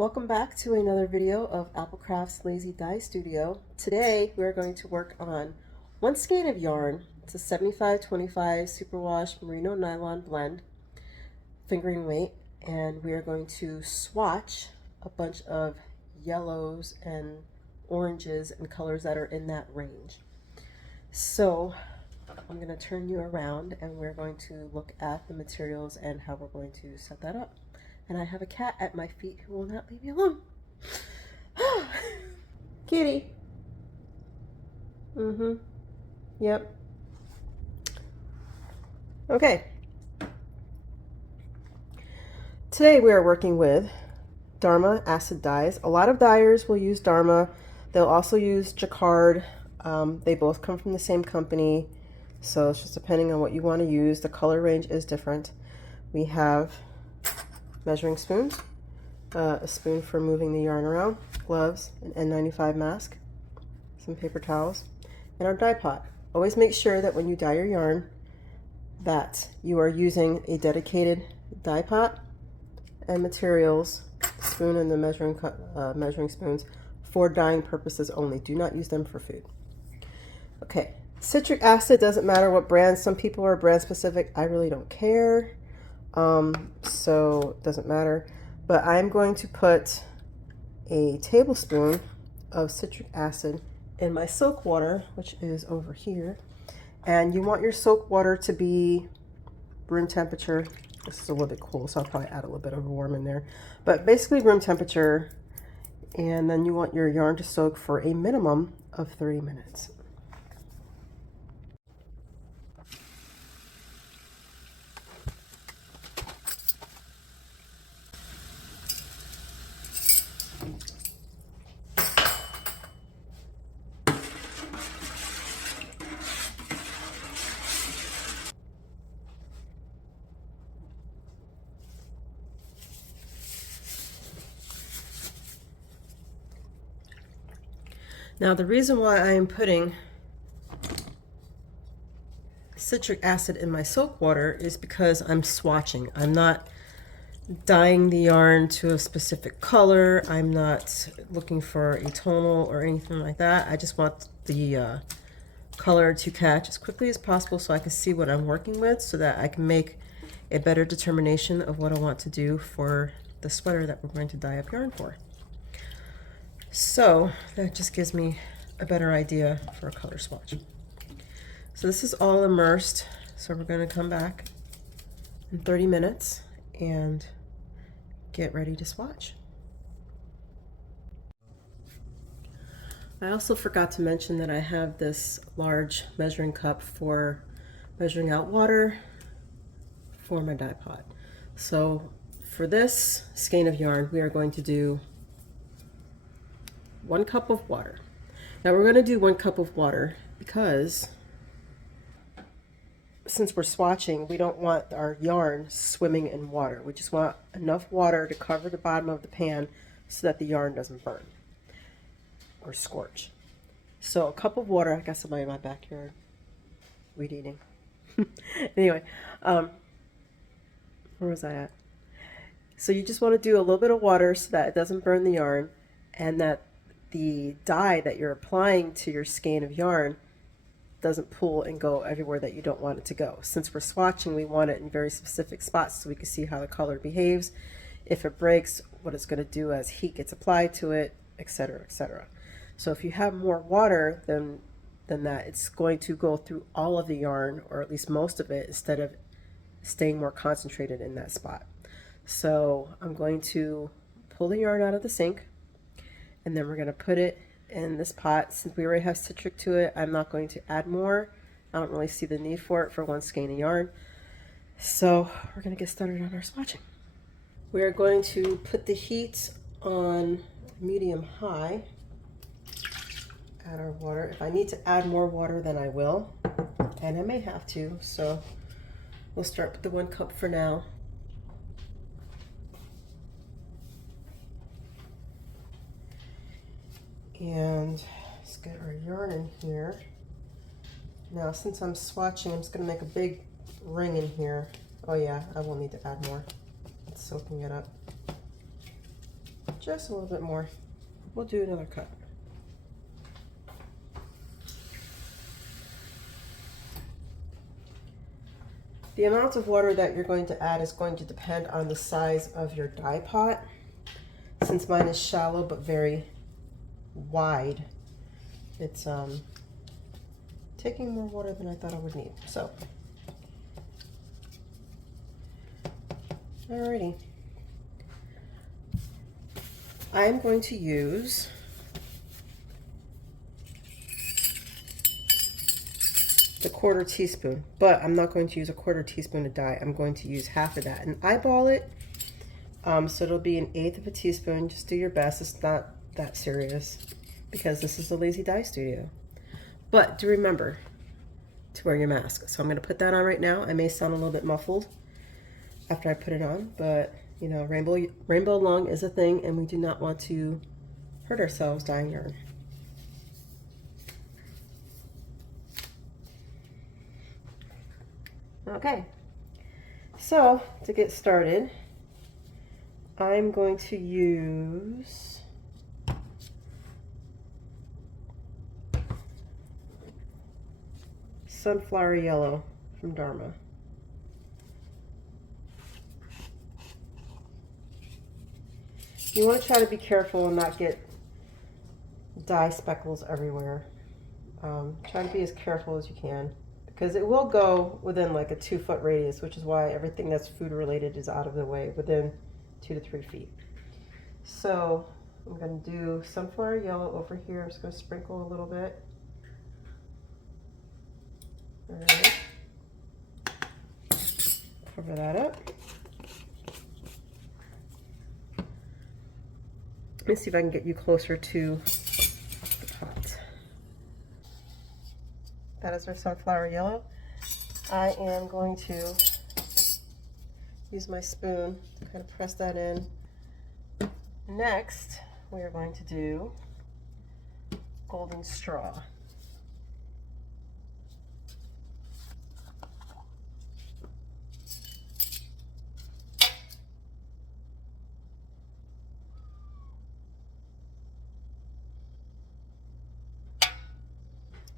Welcome back to another video of APLCrafts Lazy Dye Studio. Today we're going to work on one skein of yarn. It's a 75-25 superwash merino nylon blend, fingering weight, and we are going to swatch a bunch of yellows and oranges and colors that are in that range. So I'm going to turn you around and we're going to look at the materials and how we're going to set that up. And I have a cat at my feet who will not leave me alone. Kitty. Yep. Okay. Today we are working with Dharma acid dyes. A lot of dyers will use Dharma. They'll also use Jacquard. They both come from the same company, so it's just depending on what you want to use. The color range is different. We have measuring spoons, a spoon for moving the yarn around, gloves, an N95 mask, some paper towels, and our dye pot. Always make sure that when you dye your yarn that you are using a dedicated dye pot and materials, spoon and the measuring spoons, for dyeing purposes only. Do not use them for food. Okay, citric acid, doesn't matter what brand. Some people are brand specific. I really don't care. So it doesn't matter, but I'm going to put a tablespoon of citric acid in my soak water, which is over here. And you want your soak water to be room temperature. This is a little bit cool, so I'll probably add a little bit of warm in there, but basically room temperature. And then you want your yarn to soak for a minimum of 30 minutes. Now, the reason why I am putting citric acid in my soak water is because I'm swatching. I'm not dyeing the yarn to a specific color. I'm not looking for a tonal or anything like that. I just want the color to catch as quickly as possible so I can see what I'm working with, so that I can make a better determination of what I want to do for the sweater that we're going to dye up yarn for. So that just gives me a better idea for a color swatch. So this is all immersed. So we're going to come back in 30 minutes and get ready to swatch. I also forgot to mention that I have this large measuring cup for measuring out water for my dye pot. So for this skein of yarn, we are going to do 1 cup of water. Now we're going to do 1 cup of water because since we're swatching, we don't want our yarn swimming in water. We just want enough water to cover the bottom of the pan so that the yarn doesn't burn or scorch. So a cup of water. I got somebody in my backyard weed eating. Anyway, where was I at? So you just want to do a little bit of water so that it doesn't burn the yarn, and that the dye that you're applying to your skein of yarn doesn't pull and go everywhere that you don't want it to go. Since we're swatching, we want it in very specific spots so we can see how the color behaves, if it breaks, what it's going to do as heat gets applied to it, etc., etc. So if you have more water than that, it's going to go through all of the yarn, or at least most of it, instead of staying more concentrated in that spot. So I'm going to pull the yarn out of the sink, and then we're going to put it in this pot. Since we already have citric to it, I'm not going to add more. I don't really see the need for it for 1 skein of yarn. So we're going to get started on our swatching. We are going to put the heat on medium high. Add our water. If I need to add more water, then I will, and I may have to. So we'll start with the 1 cup for now. And let's get our yarn in here. Now, since I'm swatching, I'm just going to make a big ring in here. Oh yeah, I will need to add more. It's soaking it up. Just a little bit more. We'll do another cut. The amount of water that you're going to add is going to depend on the size of your dye pot. Since mine is shallow but very wide, it's taking more water than I thought I would need. So, alrighty. I'm going to use the 1/4 teaspoon, but I'm not going to use a 1/4 teaspoon of dye. I'm going to use half of that and eyeball it. So it'll be 1/8 of a teaspoon. Just do your best. It's not that serious because this is a lazy dye studio. But do remember to wear your mask. So I'm going to put that on right now. I may sound a little bit muffled after I put it on, but you know, rainbow lung is a thing, and we do not want to hurt ourselves dyeing yarn. Okay, so to get started, I'm going to use sunflower yellow from Dharma. You want to try to be careful and not get dye speckles everywhere. Try to be as careful as you can because it will go within like a 2-foot radius, which is why everything that's food related is out of the way within 2 to 3 feet. So I'm going to do sunflower yellow over here. I'm just going to sprinkle a little bit. All right. Cover that up. Let me see if I can get you closer to the pot. That is our sunflower yellow. I am going to use my spoon to kind of press that in. Next, we are going to do golden straw.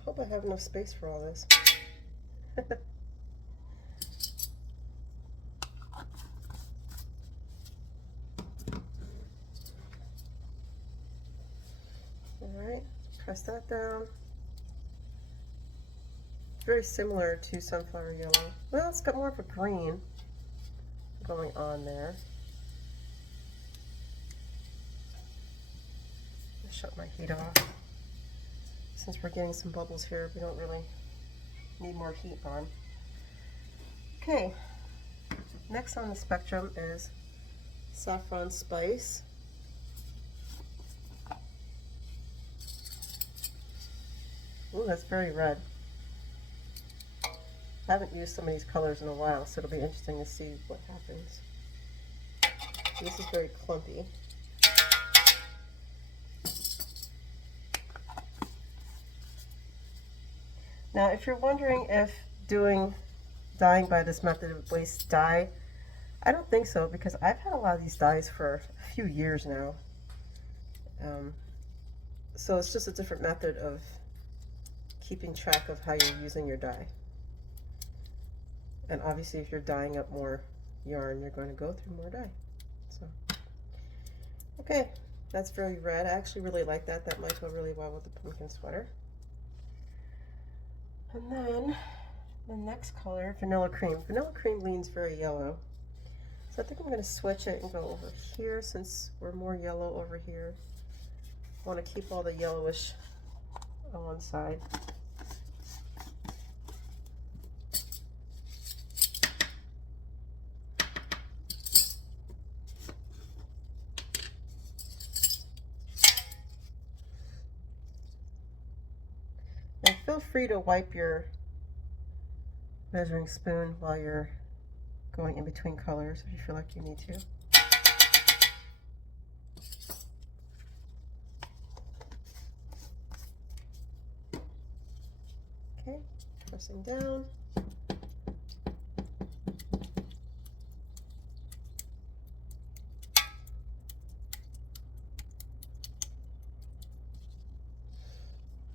Hope I have enough space for all this. Alright, press that down. Very similar to sunflower yellow. Well, it's got more of a green going on there. I'll shut my heat off. Since we're getting some bubbles here, we don't really need more heat on. Okay, next on the spectrum is saffron spice. Ooh, that's very red. I haven't used some of these colors in a while, so it'll be interesting to see what happens. This is very clumpy. Now, if you're wondering if dyeing by this method would waste dye, I don't think so, because I've had a lot of these dyes for a few years now. So it's just a different method of keeping track of how you're using your dye. And obviously, if you're dyeing up more yarn, you're going to go through more dye. So, okay, that's very red. I actually really like that. That might go really well with the pumpkin sweater. And then the next color, vanilla cream. Vanilla cream leans very yellow. So I think I'm going to switch it and go over here since we're more yellow over here. I want to keep all the yellowish on one side. And feel free to wipe your measuring spoon while you're going in between colors if you feel like you need to. Okay, pressing down.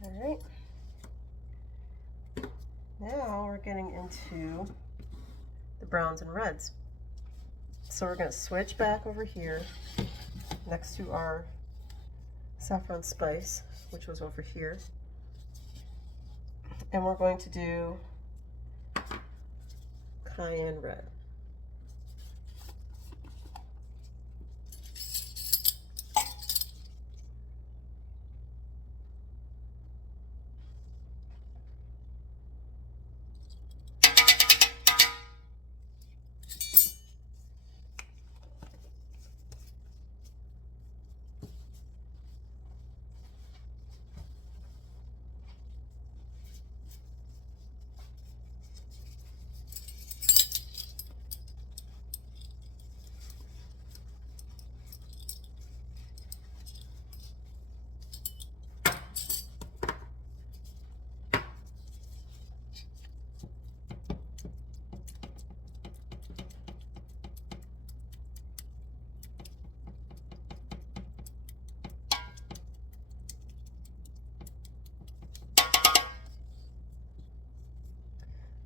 All right. Now we're getting into the browns and reds. So we're going to switch back over here next to our saffron spice, which was over here. And we're going to do cayenne red.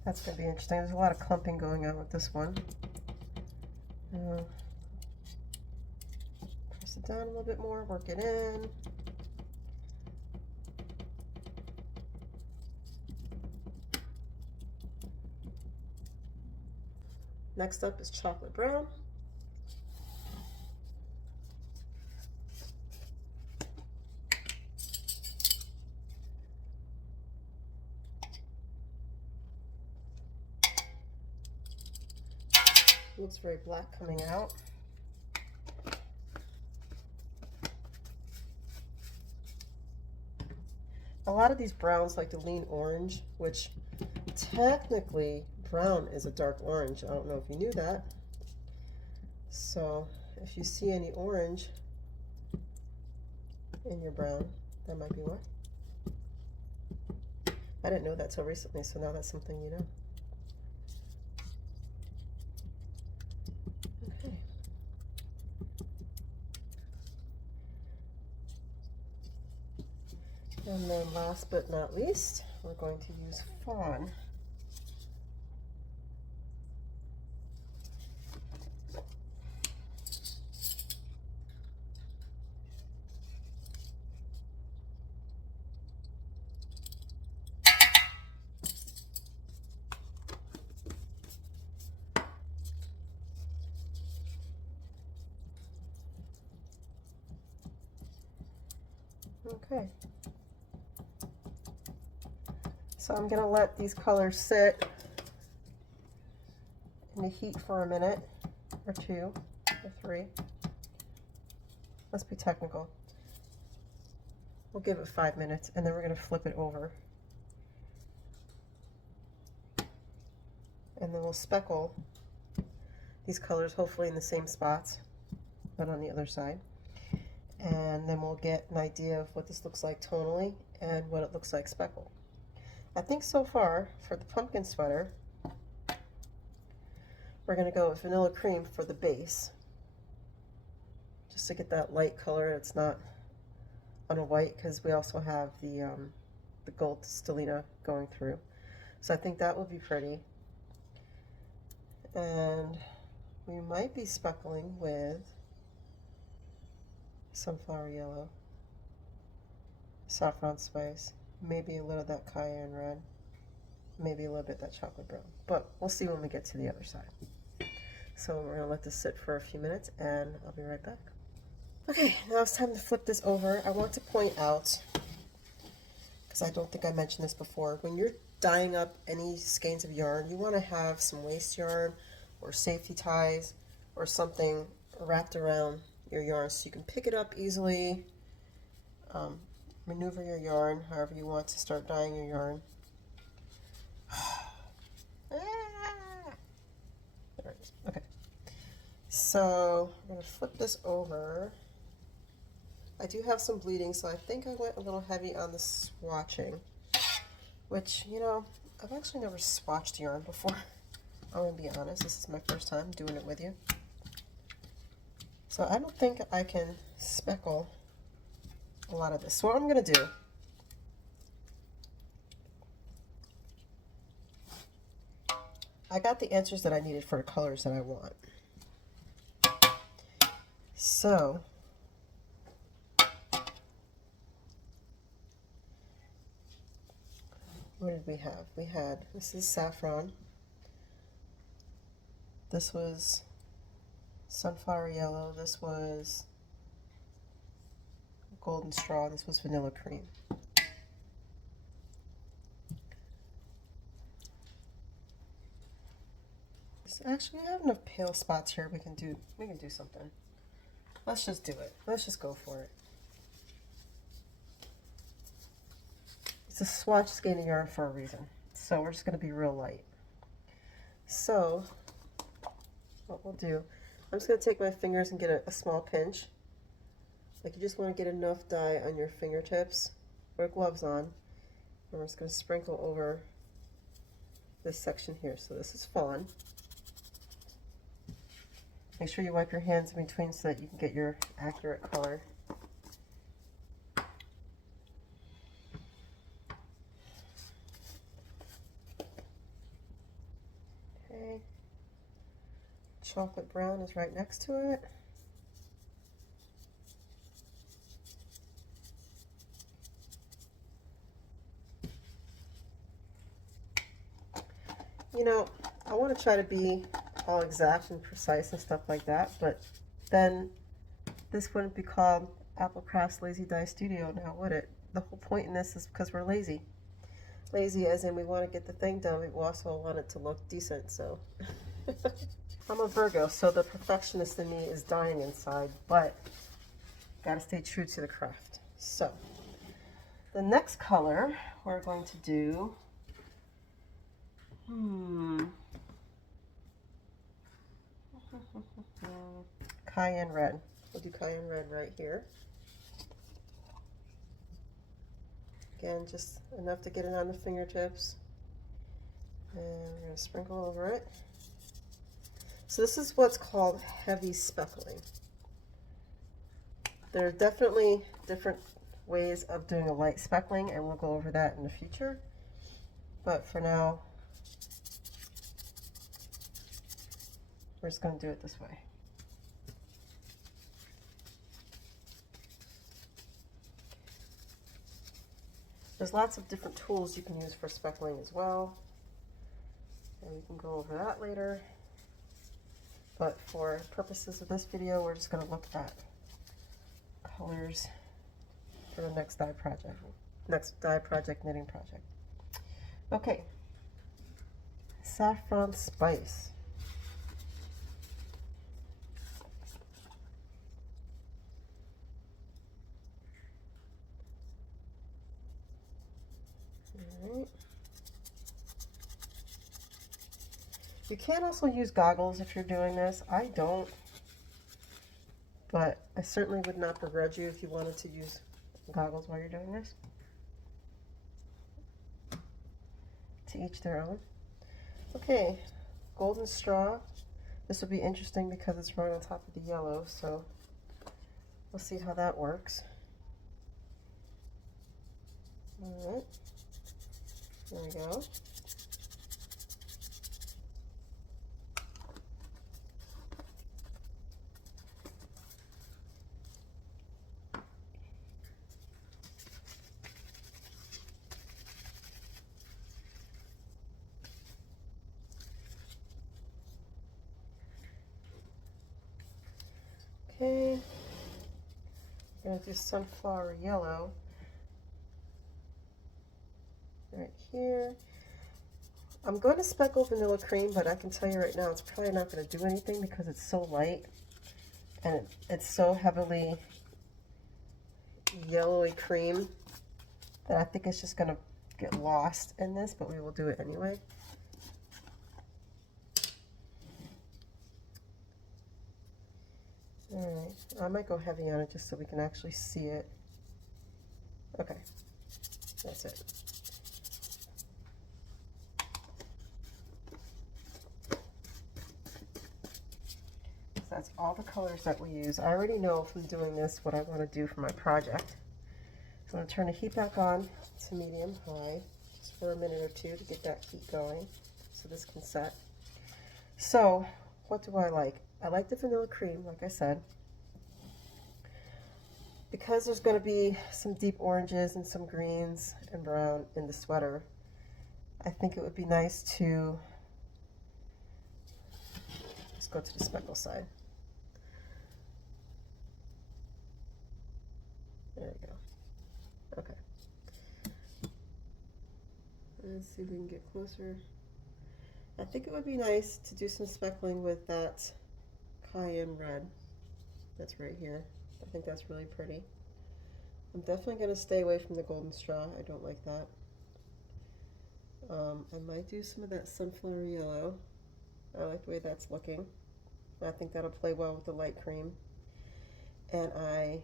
That's going to be interesting. There's a lot of clumping going on with this one. Press it down a little bit more, work it in. Next up is chocolate brown. Looks very black coming out. A lot of these browns like to lean orange, which technically brown is a dark orange. I don't know if you knew that. So if you see any orange in your brown, that might be why. I didn't know that till recently, so now that's something you know. Okay. And then last but not least, we're going to use fawn. Okay. So I'm going to let these colors sit in the heat for a minute or two or three. Let's be technical. We'll give it 5 minutes and then we're going to flip it over. And then we'll speckle these colors, hopefully in the same spots, but on the other side. And then we'll get an idea of what this looks like tonally and what it looks like speckled. I think so far for the pumpkin sweater, we're going to go with vanilla cream for the base, just to get that light color. It's not on a white because we also have the gold stellina going through. So I think that will be pretty. And we might be speckling with sunflower yellow, saffron spice, maybe a little of that cayenne red, maybe a little bit of that chocolate brown, but we'll see when we get to the other side. So we're going to let this sit for a few minutes and I'll be right back. Okay, now it's time to flip this over. I want to point out, because I don't think I mentioned this before, when you're dyeing up any skeins of yarn, you want to have some waste yarn or safety ties or something wrapped around your yarn so you can pick it up easily, maneuver your yarn however you want to start dyeing your yarn. There it is. Okay, so I'm going to flip this over. I do have some bleeding, so I think I went a little heavy on the swatching, which, you know, I've actually never swatched yarn before. I'm going to be honest, this is my first time doing it with you. So I don't think I can speckle a lot of this. So what I'm going to do I got the answers that I needed for the colors that I want. So what did we have? We had, this is saffron. This was sunflower yellow. This was golden straw. This was vanilla cream. Actually, we have enough pale spots here. We can do something. Let's just do it. Let's just go for it. It's a swatch skein yarn for a reason. So we're just going to be real light. So what we'll do, I'm just going to take my fingers and get a small pinch. Like, you just want to get enough dye on your fingertips or gloves on. And we're just going to sprinkle over this section here. So this is fawn. Make sure you wipe your hands in between so that you can get your accurate color. Okay. Chocolate brown is right next to it. You know, I want to try to be all exact and precise and stuff like that, but then this wouldn't be called APLCrafts Lazy Dye Studio now, would it? The whole point in this is because we're lazy. Lazy as in we want to get the thing done, we also want it to look decent, so. I'm a Virgo, so the perfectionist in me is dying inside, but gotta stay true to the craft. So, the next color we're going to do, cayenne red. We'll do cayenne red right here. Again, just enough to get it on the fingertips. And we're going to sprinkle over it. So this is what's called heavy speckling. There are definitely different ways of doing a light speckling, and we'll go over that in the future. But for now, we're just going to do it this way. There's lots of different tools you can use for speckling as well, and we can go over that later. But for purposes of this video, we're just going to look at colors for the next dye project, knitting project. Okay, saffron spice. Alright. You can also use goggles if you're doing this. I don't, but I certainly would not begrudge you if you wanted to use goggles while you're doing this. To each their own. Okay, golden straw. This will be interesting because it's right on top of the yellow, so we'll see how that works. Alright, there we go. Okay, I'm going to do sunflower yellow right here. I'm going to speckle vanilla cream, but I can tell you right now it's probably not going to do anything because it's so light and it's so heavily yellowy cream that I think it's just going to get lost in this, but we will do it anyway. Alright, I might go heavy on it just so we can actually see it. Okay, that's it. So that's all the colors that we use. I already know from doing this what I want to do for my project. So I'm going to turn the heat back on to medium high just for a minute or two to get that heat going so this can set. So what do I like? I like the vanilla cream, like I said. Because there's going to be some deep oranges and some greens and brown in the sweater, I think it would be nice to, let's go to the speckle side. There we go. Okay. Let's see if we can get closer. I think it would be nice to do some speckling with that cayenne red that's right here. I think that's really pretty. I'm definitely going to stay away from the golden straw. I don't like that. I might do some of that sunflower yellow. I like the way that's looking. I think that'll play well with the light cream. And I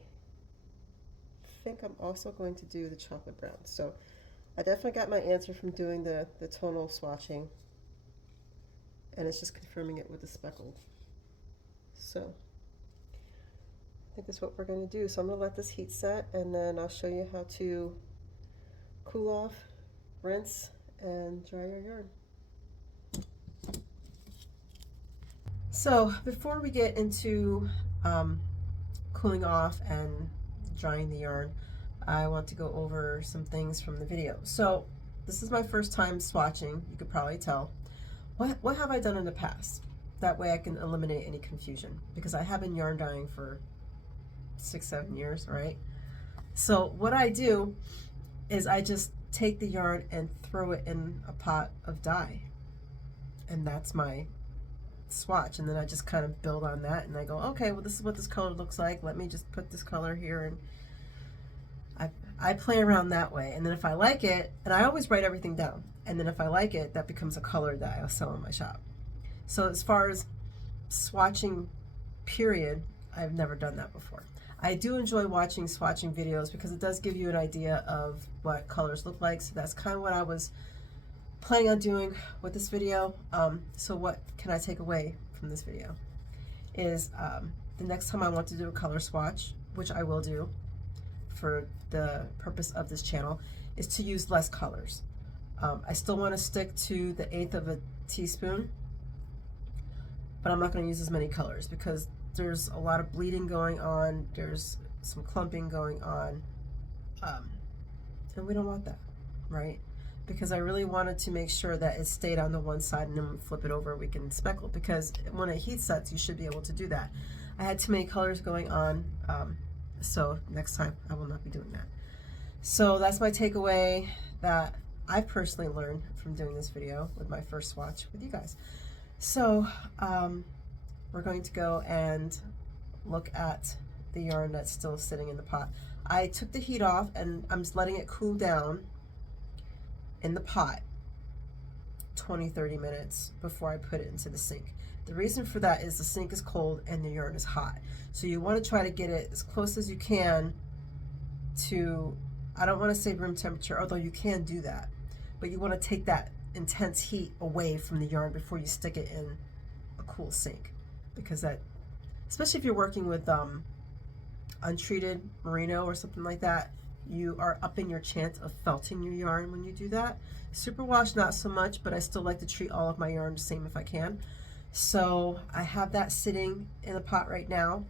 think I'm also going to do the chocolate brown. So I definitely got my answer from doing the tonal swatching. And it's just confirming it with the speckled. So I think that's what we're going to do. So I'm going to let this heat set, and then I'll show you how to cool off, rinse, and dry your yarn. So before we get into cooling off and drying the yarn, I want to go over some things from the video. So this is my first time swatching, you could probably tell. What have I done in the past? That way I can eliminate any confusion, because I have been yarn dyeing for 6-7 years, right? So what I do is I just take the yarn and throw it in a pot of dye, and that's my swatch. And then I just kind of build on that, and I go, okay, well, this is what this color looks like, let me just put this color here, and I play around that way. And then if I like it, and I always write everything down, and then if I like it, that becomes a color that I'll sell in my shop. So as far as swatching, period, I've never done that before. I do enjoy watching swatching videos because it does give you an idea of what colors look like. So that's kind of what I was planning on doing with this video. So what can I take away from this video is the next time I want to do a color swatch, which I will do for the purpose of this channel, is to use less colors. I still want to stick to the 1/8 of a teaspoon, but I'm not going to use as many colors because there's a lot of bleeding going on, there's some clumping going on, and we don't want that, right? Because I really wanted to make sure that it stayed on the one side, and then we flip it over, we can speckle, because when it heat sets, you should be able to do that. I had too many colors going on, so next time I will not be doing that. So that's my takeaway that I personally learned from doing this video with my first swatch with you guys. So we're going to go and look at the yarn that's still sitting in the pot. I took the heat off, and I'm just letting it cool down in the pot 20-30 minutes before I put it into the sink. The reason for that is the sink is cold and the yarn is hot. So you want to try to get it as close as you can to, I don't want to say room temperature, although you can do that, but you want to take that intense heat away from the yarn before you stick it in a cool sink, because that, especially if you're working with untreated merino or something like that, you are upping your chance of felting your yarn when you do that. Superwash, not so much, but I still like to treat all of my yarn the same if I can. So I have that sitting in the pot right now,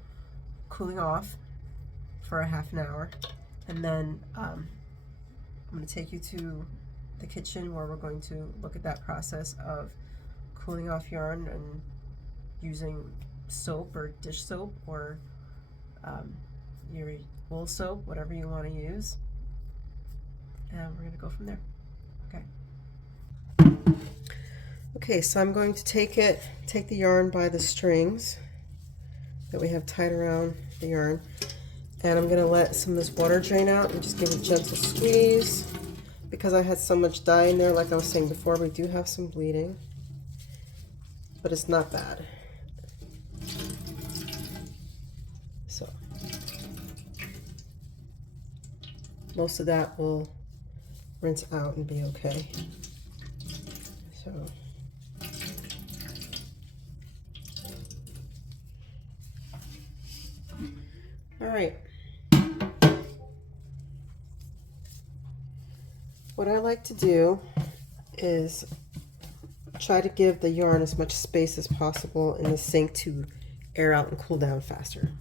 cooling off for a half an hour, and then I'm going to take you to the kitchen where we're going to look at that process of cooling off yarn and using soap or dish soap or your wool soap, whatever you want to use, and we're going to go from there. Okay, so I'm going to take the yarn by the strings that we have tied around the yarn, and I'm going to let some of this water drain out and just give it a gentle squeeze. Because I had so much dye in there, like I was saying before, we do have some bleeding, but it's not bad. So most of that will rinse out and be okay. So all right. What I like to do is try to give the yarn as much space as possible in the sink to air out and cool down faster.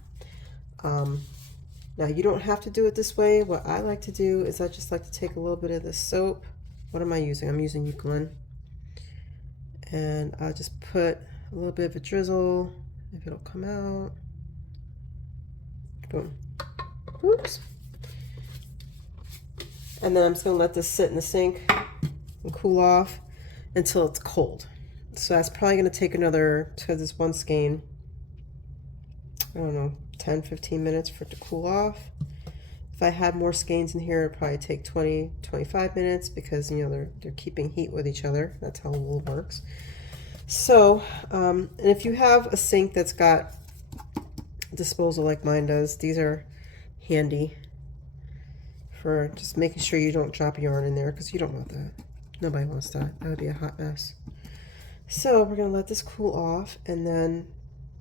Now you don't have to do it this way. What I like to do is I just like to take a little bit of the soap. What am I using? I'm using Eucalyptus. And I'll just put a little bit of a drizzle, if it'll come out. Boom. Oops. And then I'm just gonna let this sit in the sink and cool off until it's cold. So that's probably gonna take another, because it's one skein, I don't know, 10, 15 minutes for it to cool off. If I had more skeins in here, it'd probably take 20, 25 minutes because, you know, they're keeping heat with each other. That's how wool works. So, and if you have a sink that's got disposal like mine does, these are handy for just making sure you don't drop yarn in there, because you don't want that. Nobody wants that. That would be a hot mess. So we're going to let this cool off, and then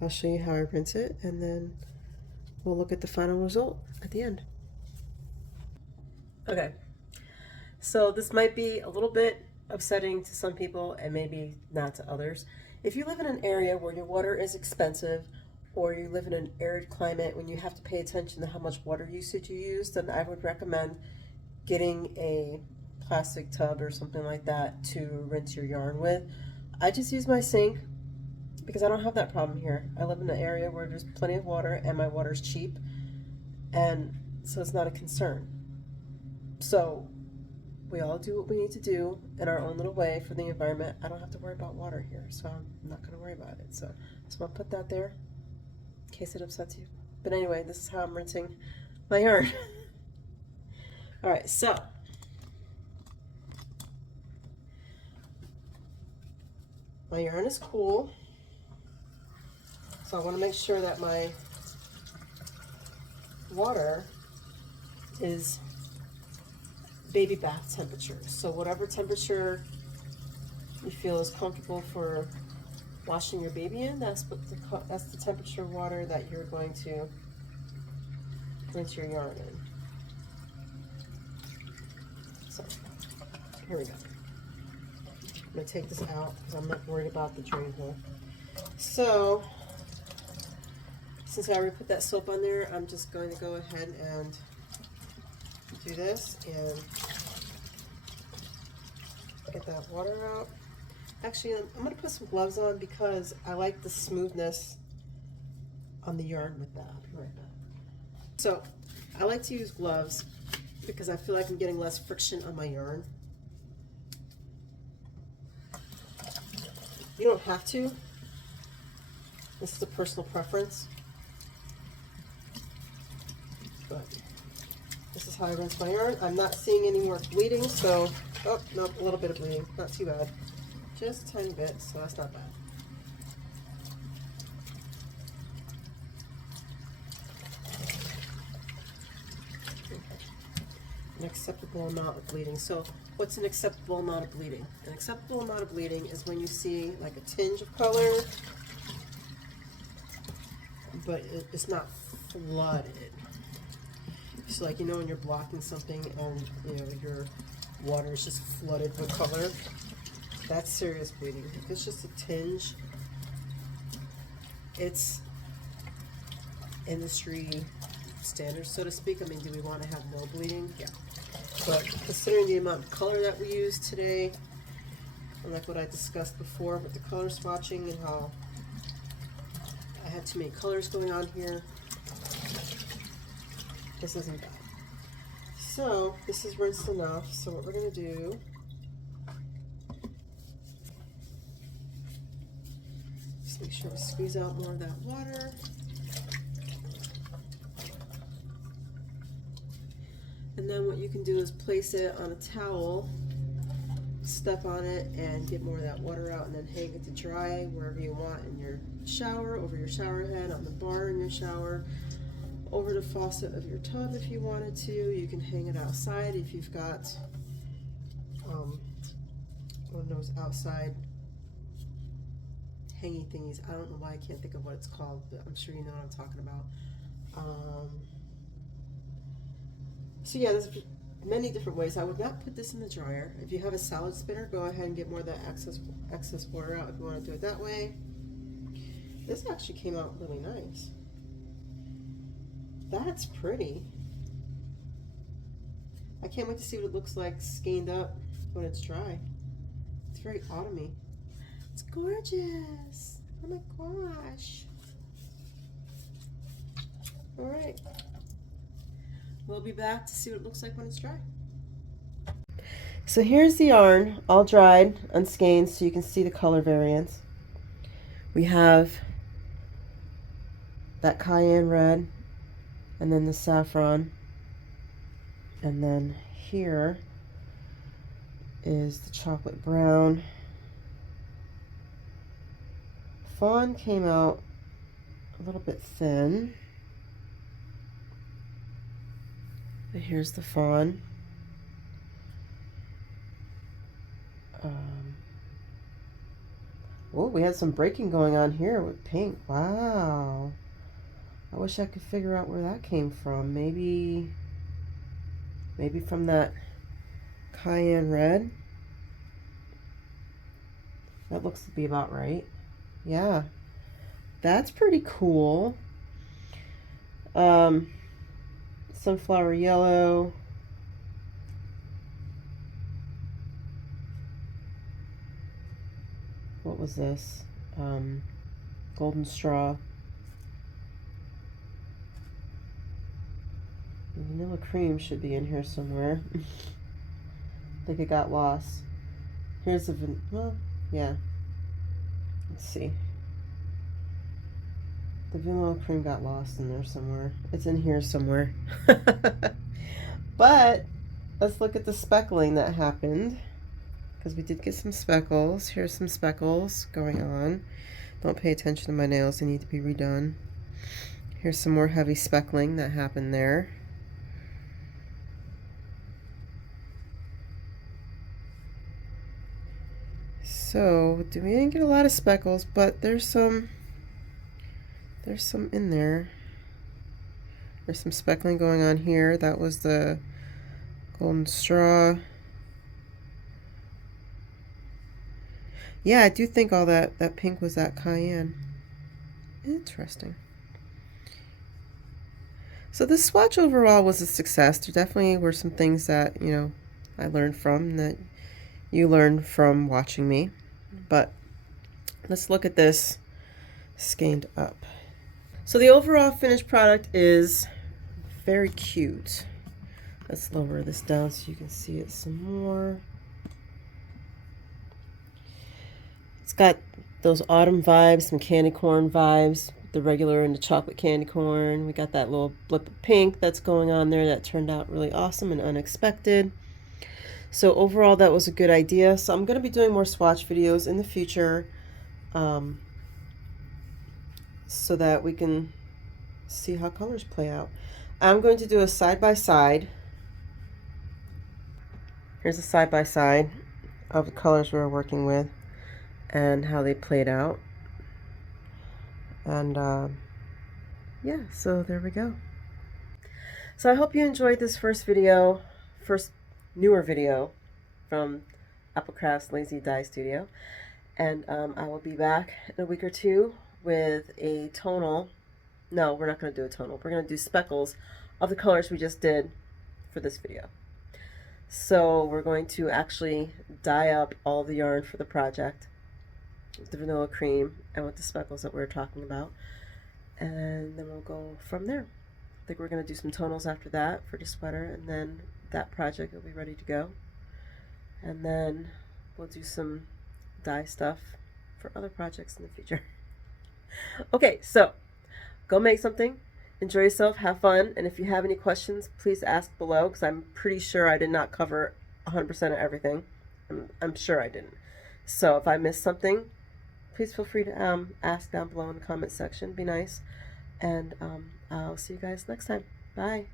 I'll show you how I rinse it, and then we'll look at the final result at the end. Okay, so this might be a little bit upsetting to some people and maybe not to others. If you live in an area where your water is expensive, or you live in an arid climate when you have to pay attention to how much water usage you use, then I would recommend getting a plastic tub or something like that to rinse your yarn with. I just use my sink because I don't have that problem here. I live in an area where there's plenty of water and my water's cheap, and so it's not a concern. So we all do what we need to do in our own little way for the environment. I don't have to worry about water here, so I'm not going to worry about it. So I'll put that there in case it upsets you. But anyway, this is how I'm rinsing my yarn. All right, so my yarn is cool. So I want to make sure that my water is baby bath temperature. So whatever temperature you feel is comfortable for washing your baby in, that's the temperature of water that you're going to rinse your yarn in. So here we go. I'm going to take this out because I'm not worried about the drain hole. So since I already put that soap on there, I'm just going to go ahead and do this and get that water out. Actually, I'm going to put some gloves on because I like the smoothness on the yarn with that. I'll be right back. So I like to use gloves because I feel like I'm getting less friction on my yarn. You don't have to. This is a personal preference. But this is how I rinse my yarn. I'm not seeing any more bleeding, so, oh, no, a little bit of bleeding. Not too bad. Just a tiny bit, so that's not bad. An acceptable amount of bleeding. So what's an acceptable amount of bleeding? An acceptable amount of bleeding is when you see like a tinge of color, but it's not flooded. So like, you know, when you're blocking something and, you know, your water is just flooded with color, that's serious bleeding. If it's just a tinge, it's industry standards, so to speak. I mean, do we want to have no bleeding? Yeah. But considering the amount of color that we use today, and like what I discussed before with the color swatching and how I had too many colors going on here, this isn't bad. So this is rinsed enough. So what we're going to do, just make sure we squeeze out more of that water. And then what you can do is place it on a towel, step on it, and get more of that water out, and then hang it to dry wherever you want, in your shower, over your shower head, on the bar in your shower, over the faucet of your tub if you wanted to. You can hang it outside if you've got one of those outside hanging thingies. I don't know why I can't think of what it's called, but I'm sure you know what I'm talking about. So yeah, many different ways. I would not put this in the dryer. If you have a salad spinner, go ahead and get more of that excess water out if you want to do it that way. This actually came out really nice. That's pretty. I can't wait to see what it looks like skeined up when it's dry. It's very autumny. It's gorgeous. Oh my gosh. All right. We'll be back to see what it looks like when it's dry. So here's the yarn, all dried, unskeined, so you can see the color variance. We have that cayenne red, and then the saffron, and then here is the chocolate brown. Fawn came out a little bit thin. But here's the fawn. Oh, we had some breaking going on here with pink. Wow. I wish I could figure out where that came from. Maybe from that cayenne red. That looks to be about right. Yeah. That's pretty cool. Sunflower yellow. What was this? Golden straw. The vanilla cream should be in here somewhere. I think it got lost. Here's the well, yeah. Let's see. The vanilla cream got lost in there somewhere. It's in here somewhere. But let's look at the speckling that happened, because we did get some speckles. Here's some speckles going on. Don't pay attention to my nails, they need to be redone. Here's some more heavy speckling that happened there. So we didn't get a lot of speckles, but there's some in there. There's some speckling going on here. That was the golden straw. Yeah, I do think all that pink was that cayenne. Interesting. So this swatch overall was a success. There definitely were some things that, you know, I learned from, that you learned from watching me. But let's look at this skeined up. So the overall finished product is very cute. Let's lower this down so you can see it some more. It's got those autumn vibes, some candy corn vibes, the regular and the chocolate candy corn. We got that little blip of pink that's going on there that turned out really awesome and unexpected. So overall, that was a good idea. So I'm going to be doing more swatch videos in the future, so that we can see how colors play out. I'm going to do a side-by-side. Here's a side-by-side of the colors we were working with and how they played out. And yeah, so there we go. So I hope you enjoyed this first newer video from APLCrafts Lazy Dye Studio. And I will be back in a week or two with a tonal. No, we're not going to do a tonal. We're going to do speckles of the colors we just did for this video. So we're going to actually dye up all the yarn for the project with the vanilla cream and with the speckles that we were talking about. And then we'll go from there. I think we're going to do some tonals after that for the sweater, and then that project will be ready to go. And then we'll do some dye stuff for other projects in the future. Okay, so go make something, enjoy yourself, have fun, and if you have any questions, please ask below, because I'm pretty sure I did not cover 100% of everything. I'm sure I didn't. So if I missed something, please feel free to ask down below in the comment section. Be nice, and I'll see you guys next time. Bye.